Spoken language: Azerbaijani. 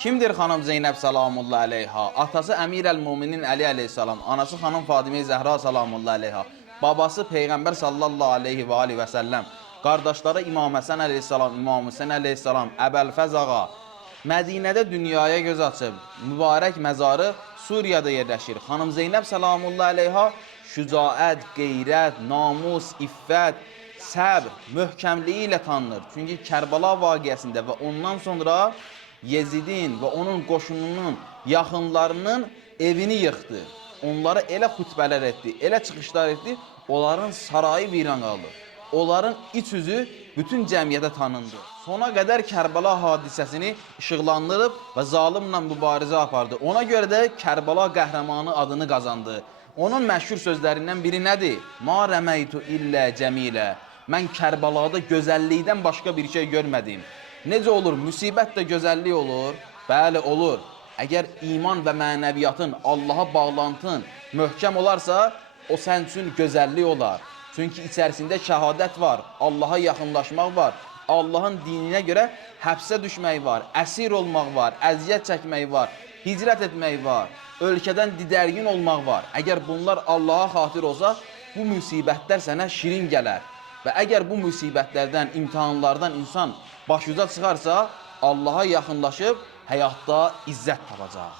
Kimdir xanım Zeynəb salamullah əleyha? Atası Əmir-əl-Müminin Əli əleyhissalam, anası xanım Fadimə Zəhra salamullah əleyha, babası Peyğəmbər sallallahu aleyhi və alihi və səlləm, qardaşları İmam Həsən əleyhissalam, İmam Hüseyn əleyhissalam, Əbəlfəz ağa. Mədinədə dünyaya göz açıb, mübarək məzarı Suriyada yerləşir. Xanım Zeynəb salamullah əleyha şücaət, qeyrət, namus, iffət, səbr, möhkəmliyi ilə tanınır. Çünki Kərbala vaqiəsində və ondan sonra Yezidin və onun qoşununun yaxınlarının evini yıxdı. Onlara elə xütbələr etdi, elə çıxışlar etdi, onların sarayı viran qaldı. Onların iç üzü bütün cəmiyyətə tanındı. Sona qədər Kərbala hadisəsini işıqlandırıb və zalimlə mübarizə apardı. Ona görə də Kərbala qəhrəmanı adını qazandı. Onun məşhur sözlərindən biri nədir? Ma rəməytu illə cəmilə. Mən Kərbalada gözəllikdən başqa bir şey görmədim. Necə olur? Müsibət də gözəllik olur. Bəli, olur. Əgər iman və mənəviyyatın, Allaha bağlantın möhkəm olarsa, o sən üçün gözəllik olar. Çünki içərisində şəhadət var, Allaha yaxınlaşmaq var, Allahın dininə görə həbsə düşmək var, əsir olmaq var, əziyyət çəkmək var, hicrət etmək var, ölkədən didərgin olmaq var. Əgər bunlar Allaha xatir olsa, bu müsibətlər sənə şirin gələr. Və əgər bu müsibətlərdən, imtihanlardan insan başuca çıxarsa, Allaha yaxınlaşıb həyatda izzət tapacaq.